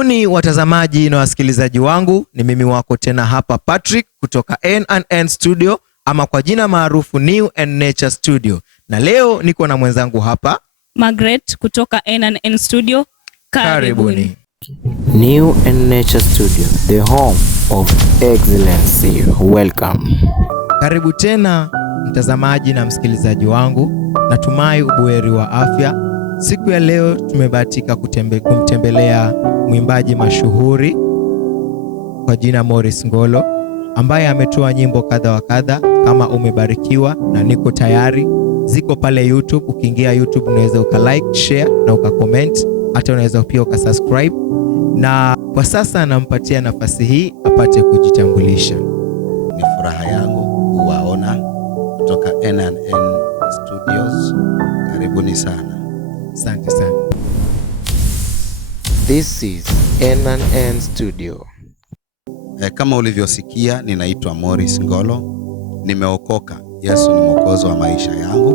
Karibuni watazamaji na wasikilizaji wangu, ni mimi wako tena hapa Patrick kutoka N&N Studio, ama kwa jina maarufu New and Nature Studio. Na leo niko na mwenzangu hapa Margaret kutoka N&N Studio. Karibuni. New and Nature Studio, the home of excellency. Welcome. Karibu tena mtazamaji na msikilizaji wangu, natumai ubuheri wa afya. Siku ya leo tumebahatika kumtembelea mwimbaji mashuhuri kwa jina Morris Ngolo, ambaye ametoa nyimbo kadha wa kadha kama Umebarikiwa na Niko Tayari. Ziko pale YouTube, ukiingia YouTube unaweza ukalike, share na ukacomment, hata unaweza pia ukasubscribe. Na kwa sasa nampatia nafasi hii apate kujitambulisha. Ni furaha yangu kuwaona kutoka N&N Studios. Karibuni sana. Asante sana. This is N&N Studio. Kama ulivyosikia, ninaitwa Morris Ngolo. Nimeokoka. Yesu ni mwokozi wa maisha yangu.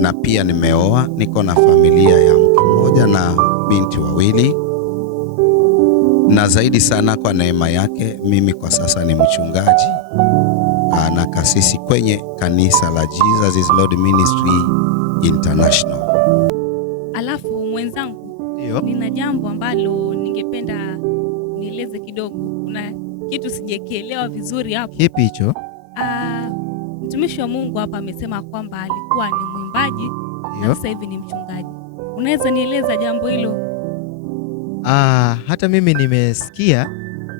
Na pia nimeoa, niko na familia ya mke mmoja na binti wawili. Na zaidi sana kwa neema yake, mimi kwa sasa ni mchungaji na kasisi kwenye kanisa la Jesus is Lord Ministry International. Alafu mwenzangu, Ndio. nina jambo ambalo ningependa nieleze kidogo. Kuna kitu sijakielewa vizuri hapo. Kipi hicho? Mtumishi wa Mungu hapa amesema kwamba alikuwa ni mwimbaji na sasa hivi ni mchungaji. Unaweza nieleza jambo hilo? Hata mimi nimesikia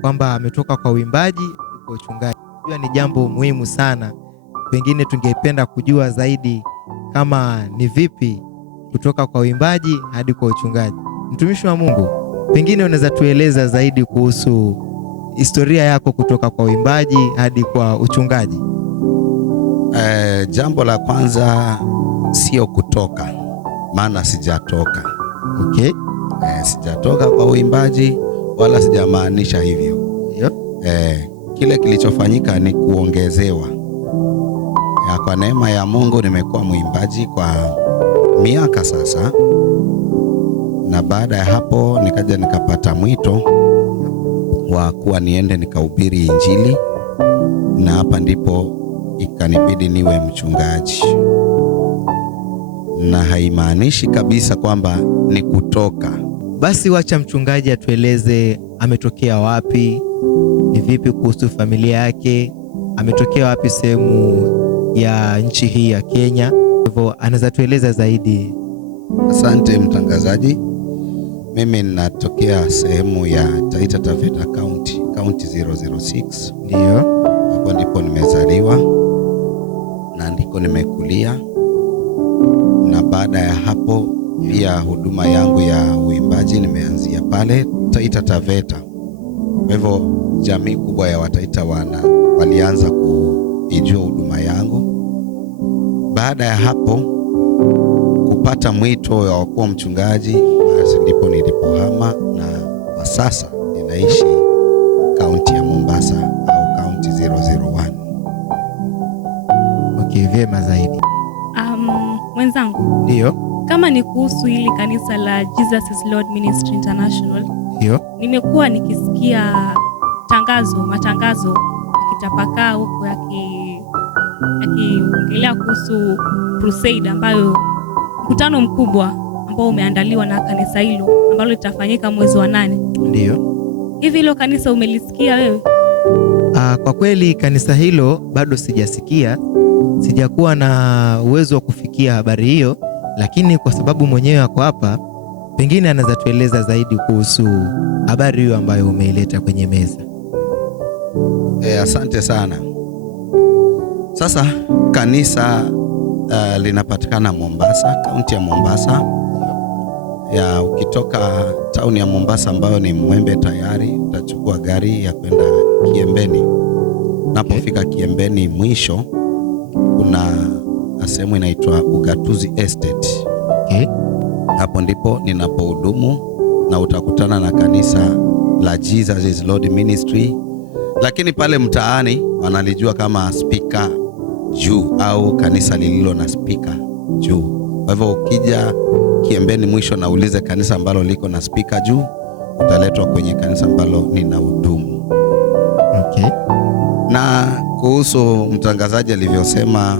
kwamba ametoka kwa uimbaji kwa uchungaji. Hiyo ni jambo muhimu sana. Pengine tungependa kujua zaidi kama ni vipi kutoka kwa uimbaji hadi kwa uchungaji. Mtumishi wa Mungu, pengine unaweza tueleza zaidi kuhusu historia yako kutoka kwa uimbaji hadi kwa uchungaji? Jambo la kwanza sio kutoka, maana sijatoka. Okay. Sijatoka kwa uimbaji wala sijamaanisha hivyo. Ndio. Kile kilichofanyika ni kuongezewa. Kwa neema ya Mungu nimekuwa mwimbaji kwa miaka sasa. Na baada ya hapo nikaja nikapata mwito wa kuwa niende nikahubiri Injili, na hapa ndipo ikanibidi niwe mchungaji. Na haimaanishi kabisa kwamba ni kutoka. Basi wacha mchungaji atueleze ametokea wapi, ni vipi kuhusu familia yake, ametokea wapi sehemu ya nchi hii ya Kenya. Hivyo anaweza tueleza zaidi. Asante mtangazaji. Mimi ninatokea sehemu ya Taita Taveta County 006. Ndio. Hapo ndipo nimezaliwa na ndiko nimekulia. Na baada ya hapo pia huduma yangu ya uimbaji nimeanzia pale Taita Taveta. Kwa hivyo jamii kubwa ya Wataita walianza kuijua huduma yangu. Baada ya hapo kupata mwito wa kuwa mchungaji, basi ndipo nilipohama, na kwa sasa ninaishi kaunti ya Mombasa au kaunti 001. Okay, vyema zaidi. Mwenzangu, Ndio. kama ni kuhusu hili kanisa la Jesus is Lord Ministry International, Ndio. nimekuwa nikisikia matangazo yakitapakaa huko yakiongelea kuhusu crusade, ambayo mkutano mkubwa ambao umeandaliwa na kanisa hilo ambalo litafanyika mwezi wa 8. Ndio. Hivi hilo kanisa umelisikia wewe? Kwa kweli kanisa hilo bado sijasikia, sijakuwa na uwezo wa kufikia habari hiyo, lakini kwa sababu mwenyewe ako hapa, pengine anaweza tueleza zaidi kuhusu habari hiyo ambayo umeileta kwenye meza. Asante sana. Sasa kanisa linapatikana Mombasa, kaunti ya Mombasa. Ukitoka town ya Mombasa ambayo ni Mwembe tayari, utachukua gari ya kwenda Kiembeni. Napofika Kiembeni mwisho kuna sehemu inaitwa Ugatuzi Estate. Okay. Hapo ndipo ninapohudumu, na utakutana na kanisa la Jesus is Lord Ministry. Lakini pale mtaani wanalijua kama Speaker Juu au kanisa lililo na Speaker Juu. Kwa hivyo ukija Kiembeni mwisho na ulize kanisa ambalo liko na Speaker Juu, utaletwa kwenye kanisa ambalo ninahudumu. Okay. Na kuhusu mtangazaji alivyosema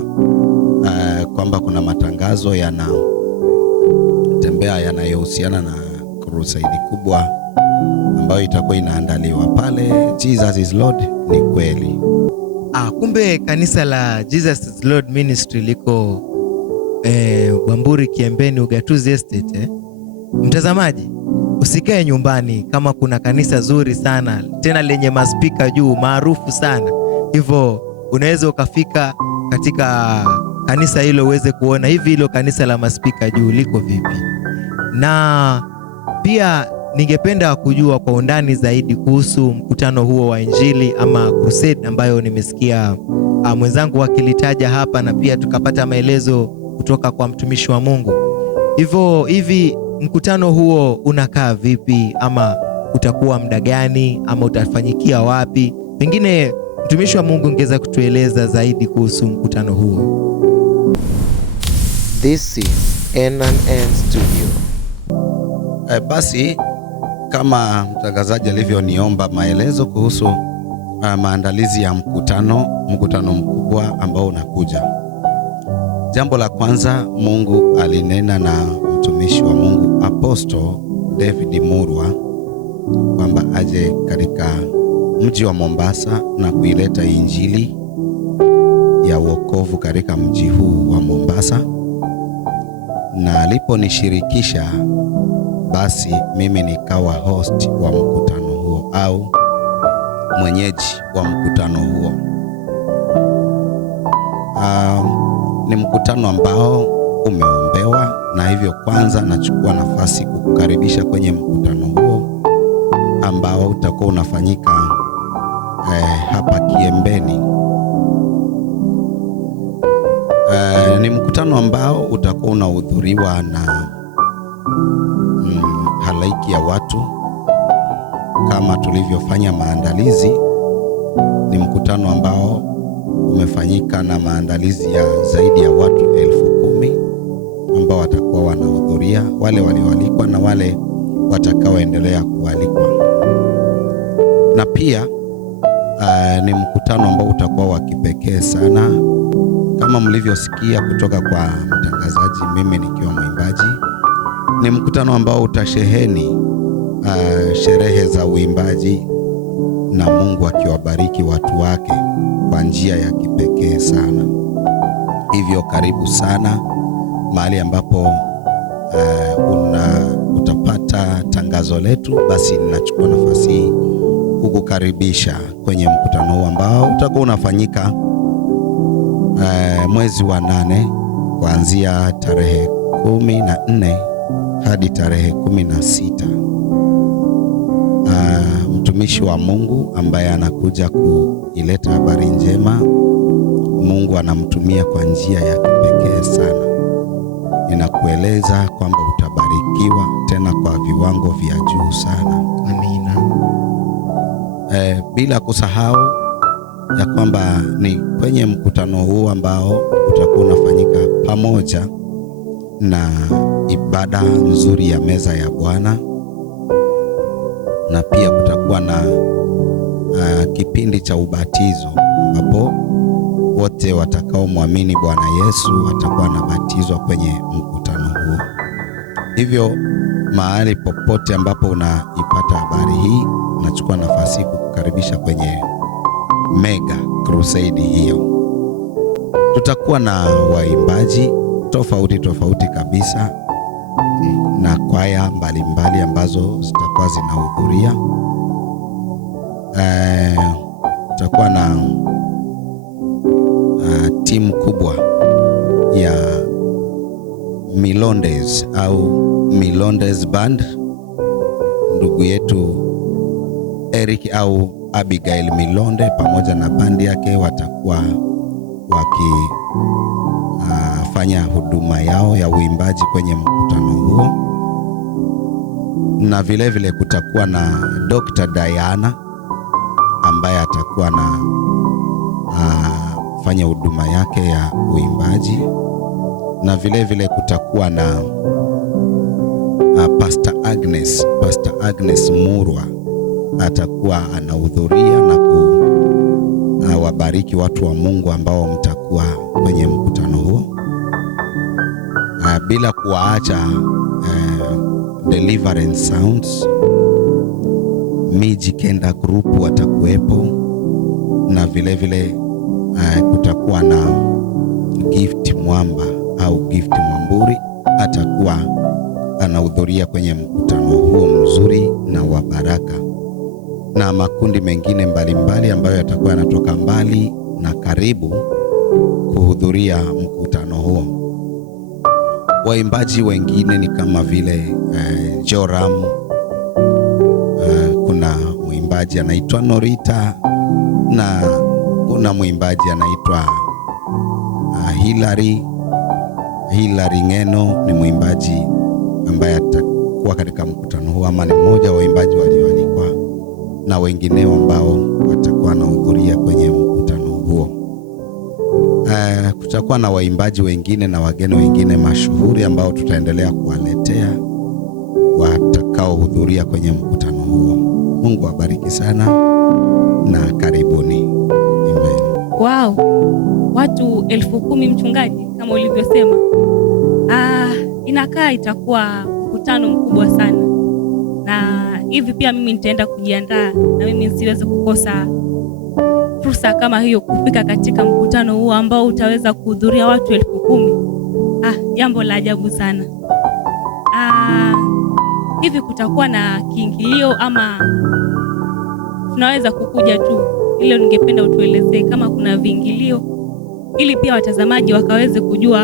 kwamba kuna matangazo yanatembea yanayohusiana na crusade kubwa ambayo itakuwa inaandaliwa pale Jesus is Lord, ni kweli. Kumbe kanisa la Jesus is Lord Ministry liko Bamburi Kiembeni Ugatuzi Estate. Mtazamaji, usikae nyumbani kama kuna kanisa zuri sana tena lenye maspika juu maarufu sana. Hivyo unaweza ukafika katika kanisa hilo uweze kuona hivi hilo kanisa la maspika juu liko vipi. Na pia ningependa kujua kwa undani zaidi kuhusu mkutano huo wa Injili ama crusade ambayo nimesikia mwenzangu wakilitaja hapa, na pia tukapata maelezo kutoka kwa mtumishi wa Mungu. Hivi mkutano huo unakaa vipi, ama utakuwa muda gani, ama utafanyikia wapi? Pengine mtumishi wa Mungu ungeweza kutueleza zaidi kuhusu mkutano huo. This is N&N Studio. Basi kama mtangazaji alivyoniomba maelezo kuhusu maandalizi ya mkutano mkubwa ambao unakuja. Jambo la kwanza, Mungu alinena na mtumishi wa Mungu Apostle David Murwa kwamba aje katika mji wa Mombasa na kuileta injili ya wokovu katika mji huu wa Mombasa. Na aliponishirikisha, basi mimi nikawa host wa mkutano huo au mwenyeji wa mkutano huo. Ni mkutano ambao umeombewa, na hivyo kwanza nachukua nafasi kukukaribisha kwenye mkutano huo ambao utakuwa unafanyika hapa Kiembeni. Ni mkutano ambao utakuwa unahudhuriwa na halaiki ya watu kama tulivyofanya maandalizi. Ni mkutano ambao umefanyika na maandalizi ya zaidi ya watu 10,000 ambao watakuwa wanahudhuria, wale walioalikwa na wale watakaoendelea kualikwa. Na pia ni mkutano ambao utakuwa wa kipekee sana, kama mlivyosikia kutoka kwa mtangazaji, mimi nikiwa mwimbaji. Ni mkutano ambao utasheheni sherehe za uimbaji na Mungu akiwabariki watu wake kwa njia ya kipekee sana. Hivyo karibu sana mahali ambapo utapata tangazo letu. Basi ninachukua nafasi hii kukukaribisha kwenye mkutano huu ambao utakuwa unafanyika mwezi wa 8 kuanzia tarehe 14 hadi tarehe 16. Mtumishi wa Mungu ambaye anakuja kuileta habari njema, Mungu anamtumia kwa njia ya kipekee sana. Ninakueleza kwamba utabarikiwa tena kwa viwango vya juu sana. Amina. Bila kusahau ya kwamba ni kwenye mkutano huu ambao utakuwa unafanyika pamoja na ibada nzuri ya meza ya Bwana, na pia kutakuwa na kipindi cha ubatizo ambapo wote watakaomwamini Bwana Yesu watakuwa wanabatizwa kwenye mkutano huo. Hivyo mahali popote ambapo unaipata habari hii, nachukua nafasi kukukaribisha kwenye mega crusade hiyo. Tutakuwa na waimbaji tofauti kabisa na kwaya mbalimbali ambazo zitakuwa zinahudhuria. Tutakuwa na timu kubwa ya Milondes au Milondes Band. Ndugu yetu Eric au Abigail Milonde pamoja na bandi yake watakuwa wakifanya huduma yao ya uimbaji kwenye mkutano huo. Na vile kutakuwa na Dr. Diana ambaye atakuwa na fanya huduma yake ya uimbaji. Na vile kutakuwa na Pastor Pastor Agnes Murwa atakuwa anahudhuria na kuwabariki watu wa Mungu ambao mtakuwa kwenye mkutano huo, bila kuwaacha Deliverance Sounds, Miji Kenda Group watakuwepo, na vile kutakuwa na Gift Mwamba au Gift Mwamburi atakuwa anahudhuria kwenye mkutano huo mzuri na wa baraka, na makundi mengine mbalimbali ambayo yatakuwa yanatoka mbali na karibu kuhudhuria mkutano huo. Waimbaji wengine ni kama vile Joram, kuna mwimbaji anaitwa Norita, na kuna mwimbaji anaitwa Hilary Ngeno. Ni mwimbaji ambaye atakuwa katika mkutano huu, ama ni mmoja wa waimbaji walioalikwa, na wengineo ambao watakuwa wanahudhuria kwenye mkutano huo. Kutakuwa na waimbaji wengine na wageni wengine mashuhuri ambao tutaendelea kuwaletea watakaohudhuria kwenye mkutano huo. Mungu awabariki sana na karibuni. Amen. Wow, watu 10,000 mchungaji, kama ulivyosema. Inakaa itakuwa mkutano mkubwa sana, na hivi pia mimi nitaenda kujiandaa, na mimi siwezi kukosa fursa kama hiyo kufika katika mkutano huu ambao utaweza kuhudhuria watu 10,000. Jambo la ajabu sana. Hivi kutakuwa na kiingilio ama tunaweza kukuja tu? Ile ningependa utuelezee kama kuna viingilio, ili pia watazamaji wakaweze kujua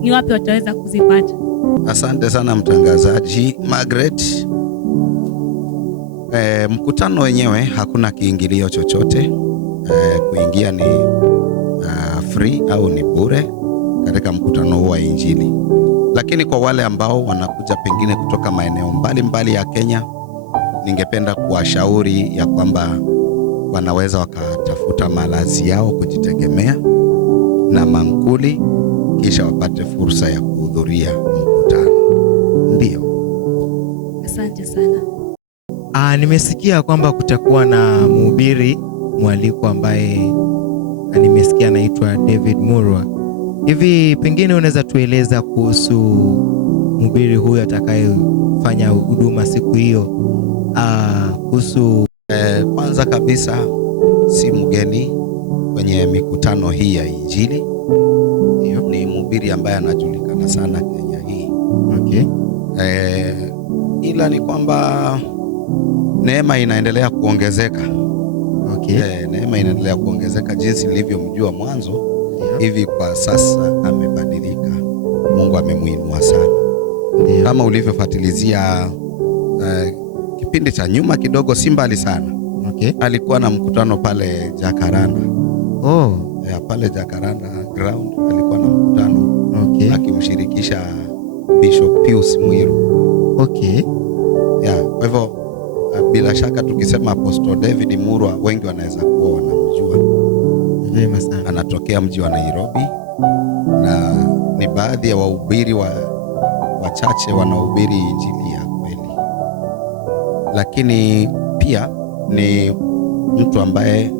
ni wapi wataweza kuzipata. Asante sana mtangazaji Margaret. Mkutano wenyewe hakuna kiingilio chochote. Kuingia ni free au ni bure katika mkutano huu wa Injili. Lakini kwa wale ambao wanakuja pengine kutoka maeneo mbalimbali ya Kenya, ningependa kuwashauri ya kwamba wanaweza wakatafuta malazi yao kujitegemea na mankuli, kisha wapate fursa ya kuhudhuria mkutano. Ndio. Asante sana. Nimesikia kwamba kutakuwa na mhubiri mwaliko ambaye nimesikia anaitwa David Murwa. Hivi pengine unaweza tueleza kuhusu mhubiri huyo atakayefanya huduma siku hiyo? Kuhusu kwanza kabisa si mgeni kwenye mikutano hii ya Injili. Ni mhubiri ambaye anajulikana sana Kenya hii. Okay. Ila ni kwamba neema inaendelea kuongezeka. Okay. Neema inaendelea kuongezeka jinsi nilivyomjua mwanzo. Yeah. Hivi kwa sasa amebadilika. Mungu amemuinua sana. Yeah. Kama ulivyofuatilizia kipindi cha nyuma kidogo, si mbali sana. Okay. Alikuwa na mkutano pale Jacaranda. Pale Jacaranda ground alikuwa na mkutano. Okay. Akimshirikisha Bishop Pius Mwiru. Okay. Kwa hivyo bila shaka tukisema Apostle David Murwa, wengi wanaweza kuwa wanamjua. Vema sana. Anatokea mji wa Nairobi, na ni baadhi ya wahubiri wachache wanaohubiri Injili ya kweli. Lakini pia ni mtu ambaye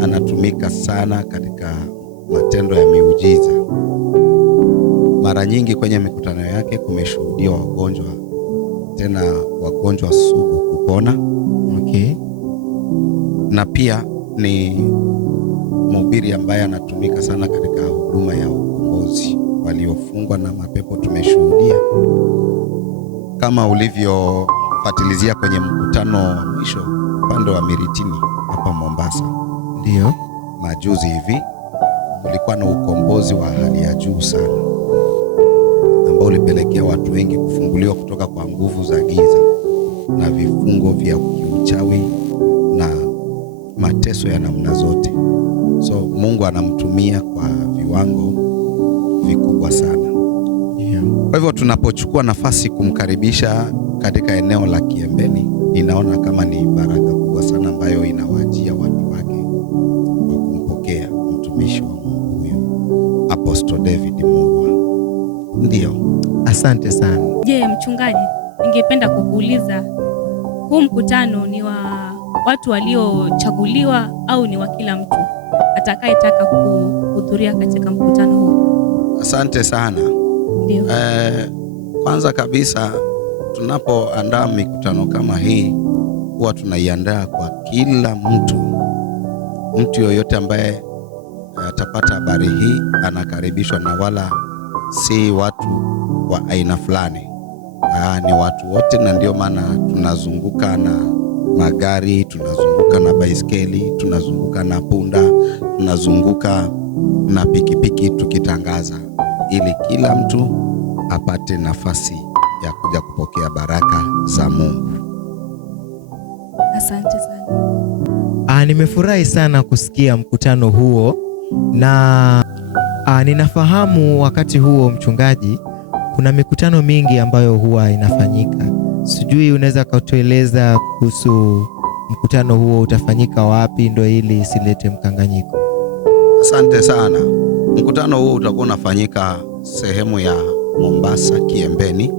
anatumika sana katika matendo ya miujiza. Mara nyingi kwenye mikutano yake kumeshuhudia wagonjwa sugu kupona. Okay. Na pia ni mhubiri ambaye anatumika sana katika huduma ya ukombozi. Waliofungwa na mapepo tumeshuhudia. Kama ulivyofuatilizia kwenye mkutano wa mwisho upande wa Miritini hapa Mombasa. Ndio. Majuzi hivi kulikuwa na ukombozi wa hali ya juu sana, ambao ulipelekea watu wengi kufunguliwa kutoka kwa nguvu za giza na vifungo vya kiuchawi na mateso ya namna zote. So Mungu anamtumia kwa viwango vikubwa sana. Yeah. Kwa hivyo tunapochukua nafasi kumkaribisha katika eneo la Kiembeni, ninaona kama ni baraka kubwa sana ambayo inawajia watu wake kwa kumpokea mtumishi wa Mungu huyo Apostle David Murwa. Ndio. Asante sana. Je, mchungaji, ningependa kukuuliza, huu mkutano ni wa watu waliochaguliwa au ni wa kila mtu atakayetaka kuhudhuria katika mkutano huu? Asante sana. Ndio. Kwanza kabisa tunapoandaa mikutano kama hii huwa tunaiandaa kwa kila mtu yoyote ambaye atapata habari hii anakaribishwa, na wala si watu wa aina fulani. Ni watu wote, na ndio maana tunazunguka na magari, tunazunguka na baiskeli, tunazunguka na punda, tunazunguka na pikipiki tukitangaza, ili kila mtu apate nafasi ya kuja kupokea baraka za Mungu. Asante sana. Nimefurahi sana kusikia mkutano huo, na ninafahamu wakati huo, mchungaji, kuna mikutano mingi ambayo huwa inafanyika. Sijui unaweza kutueleza kuhusu mkutano huo, utafanyika wapi, ndio ili isilete mkanganyiko? Asante sana. Mkutano huo utakuwa unafanyika sehemu ya Mombasa, Kiembeni.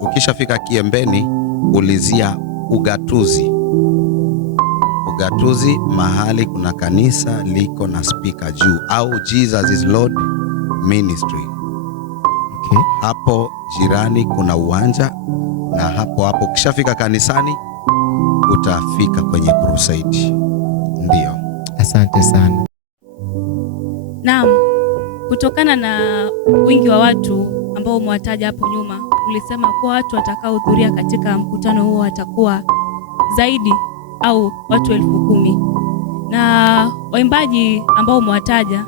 Ukishafika Kiembeni, ulizia Ugatuzi. Ugatuzi, mahali kuna kanisa liko na spika juu, au Jesus is Lord Ministry. Okay. Hapo jirani kuna uwanja, na hapo ukishafika kanisani utafika kwenye crusade. Ndio. Asante sana. Naam, kutokana na wingi wa watu ambao umewataja hapo nyuma, ulisema kuwa watu watakaohudhuria katika mkutano huo watakuwa zaidi au watu 10,000, na waimbaji ambao umewataja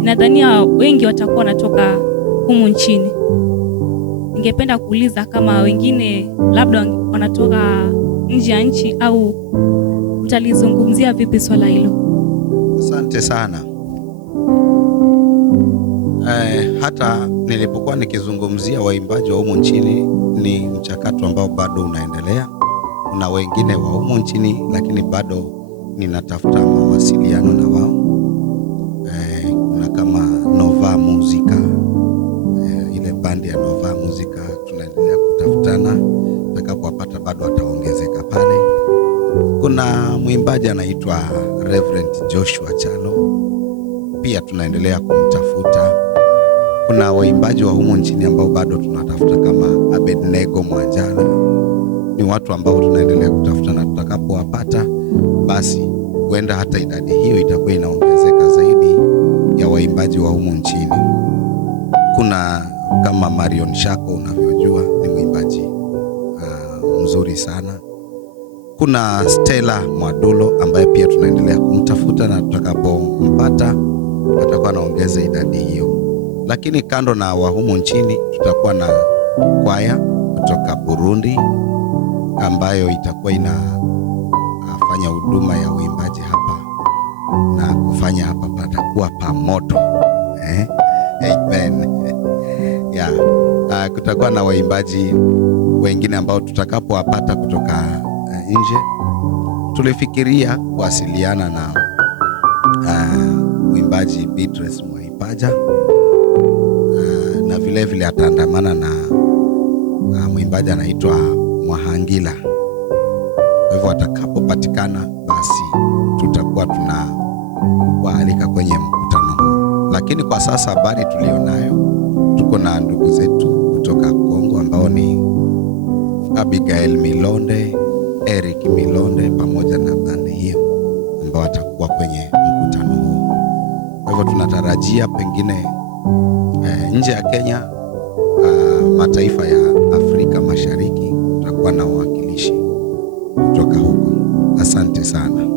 nadhania wengi watakuwa wanatoka humu nchini. Ningependa kuuliza kama wengine labda wanatoka nje ya nchi, au utalizungumzia vipi swala hilo? Asante sana. Hata nilipokuwa nikizungumzia waimbaji wa humu nchini, ni mchakato ambao bado unaendelea. Kuna wengine wa humu nchini, lakini bado ninatafuta mawasiliano na wao. Kuna kama Nova Musica, ile bandi ya Nova Musica, tunaendelea kutafutana. Tutakapowapata bado wataongezeka pale. Kuna mwimbaji anaitwa Reverend Joshua Chalo, pia tunaendelea kumtafuta. Kuna waimbaji wa humu nchini ambao bado tunatafuta kama Abednego Mwanjala. Ni watu ambao tunaendelea kutafuta, na tutakapowapata basi huenda hata idadi hiyo itakuwa inaongezeka zaidi ya waimbaji wa humu nchini. Kuna kama Marion Shako, unavyojua ni mwimbaji mzuri sana. Kuna Stella Mwadulo ambaye pia tunaendelea kumtafuta, na tutakapompata atakuwa anaongeza idadi hiyo. Lakini kando na wa humu nchini, tutakuwa na kwaya kutoka Burundi ambayo itakuwa inafanya huduma ya uimbaji hapa, na kufanya hapa patakuwa pamoto. Amen. Yeah. Kutakuwa na waimbaji wengine ambao tutakapowapata kutoka nje. Tulifikiria kuwasiliana na mwimbaji Beatrice Mwaipaja, na vile ataandamana na mwimbaji anaitwa Mwahangila. Kwa hivyo watakapopatikana, basi tutakuwa tunawaalika kwenye mkutano huu. Lakini kwa sasa habari tulionayo, tuko na ndugu zetu kutoka Kongo ambao ni Abigail Milonde, Eric Milonde pamoja na bandi hiyo ambao watakuwa kwenye mkutano huu. Kwa hivyo tunatarajia pengine nje ya Kenya, mataifa ya Afrika Mashariki, tutakuwa na wawakilishi kutoka huko. Asante sana.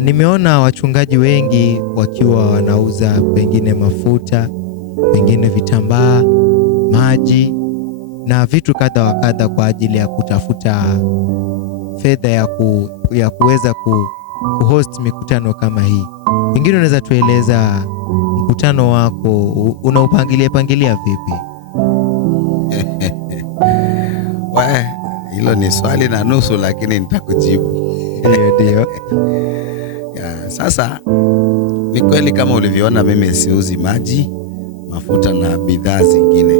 Nimeona wachungaji wengi wakiwa wanauza pengine mafuta, pengine vitambaa, maji na vitu kadha wa kadha kwa ajili ya kutafuta fedha ya kuweza kuhost mikutano kama hii. Pengine unaweza tueleza mkutano wako unaupangilia vipi? Hilo ni swali na nusu, lakini nitakujibu. Ndio. Sasa ni kweli kama ulivyoona, mimi siuzi maji, mafuta na bidhaa zingine,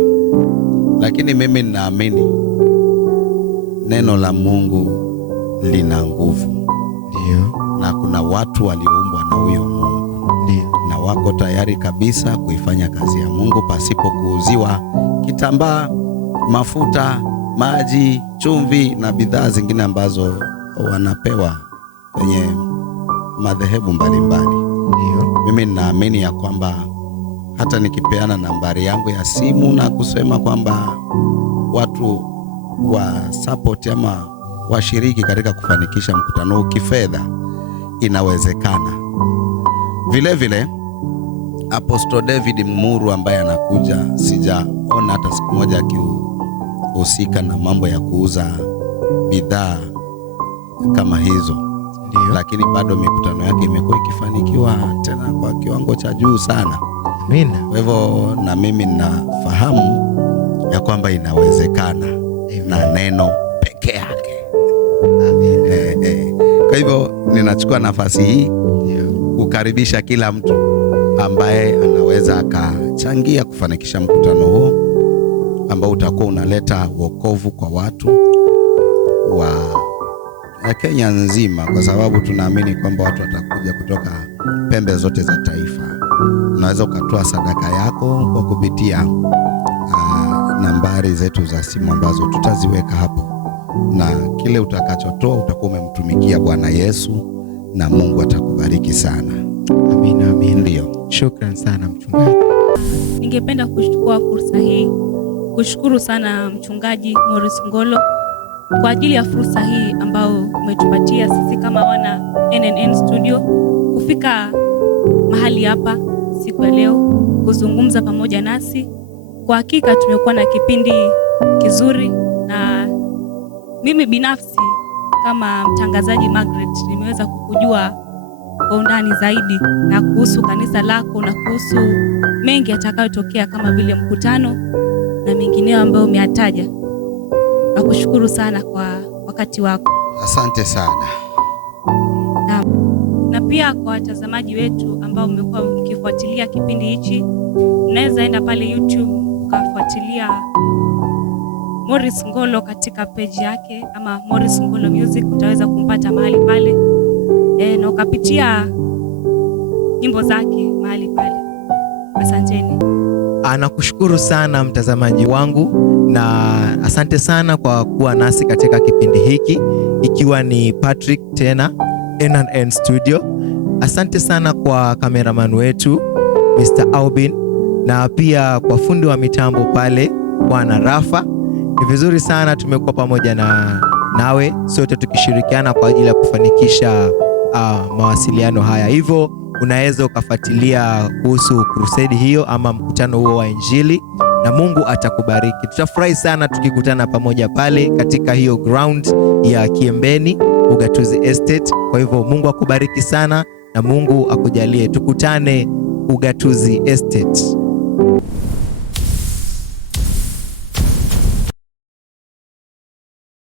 lakini mimi ninaamini neno la Mungu lina nguvu. Ndio. Na kuna watu walioumbwa na huyo Mungu. Ndio. Na wako tayari kabisa kuifanya kazi ya Mungu pasipo kuuziwa kitambaa, mafuta, maji, chumvi na bidhaa zingine ambazo wanapewa kwenye madhehebu mbalimbali. Ndio. Mimi ninaamini ya kwamba hata nikipeana nambari yangu ya simu na kusema kwamba watu wa support ama washiriki katika kufanikisha mkutano huu kifedha, inawezekana. Vile vile Apostle David Muru ambaye anakuja, sijaona hata siku moja akihusika na mambo ya kuuza bidhaa kama hizo. Ndio. Lakini bado mikutano yake imekuwa ikifanikiwa tena kwa kiwango cha juu sana. Amina. Kwa hivyo na mimi ninafahamu ya kwamba inawezekana. Amen. Na neno peke yake. Amina. Kwa hivyo ninachukua nafasi hii Ndio. kukaribisha kila mtu ambaye anaweza akachangia kufanikisha mkutano huu ambao utakuwa unaleta wokovu kwa watu wa Kenya nzima, kwa sababu tunaamini kwamba watu watakuja kutoka pembe zote za taifa. Unaweza ukatoa sadaka yako kwa kupitia nambari zetu za simu ambazo tutaziweka hapo, na kile utakachotoa utakuwa umemtumikia Bwana Yesu na Mungu atakubariki sana. Amina. Amina. Ndio. Shukran sana mchungaji. Ningependa kuchukua fursa hii kushukuru sana mchungaji Morris Ngolo kwa ajili ya fursa hii ambao umetupatia sisi kama wana NNN Studio kufika mahali hapa siku ya leo kuzungumza pamoja nasi. Kwa hakika tumekuwa na kipindi kizuri, na mimi binafsi kama mtangazaji Margaret nimeweza kukujua kwa undani zaidi na kuhusu kanisa lako na kuhusu mengi yatakayotokea kama vile mkutano na mengineyo ambayo umeyataja. Nakushukuru sana kwa wakati wako. Asante sana. Na pia kwa watazamaji wetu ambao mmekuwa mkifuatilia kipindi hichi, unaweza enda pale YouTube ukafuatilia Morris Ngolo katika page yake ama Morris Ngolo Music, utaweza kumpata mahali pale na ukapitia nyimbo zake mahali pale. Asanteni. Anakushukuru sana mtazamaji wangu, na asante sana kwa kuwa nasi katika kipindi hiki, ikiwa ni Patrick tena NNN Studio. Asante sana kwa kameraman wetu Mr. Aubin, na pia kwa fundi wa mitambo pale Bwana Rafa. Ni vizuri sana tumekuwa pamoja nawe sote tukishirikiana kwa ajili ya kufanikisha mawasiliano haya. Hivyo unaweza ukafuatilia kuhusu crusade hiyo ama mkutano huo wa Injili, na Mungu atakubariki. Tutafurahi sana tukikutana pamoja pale katika hiyo ground ya Kiembeni Ugatuzi Estate. Kwa hivyo Mungu akubariki sana na Mungu akujalie tukutane Ugatuzi Estate.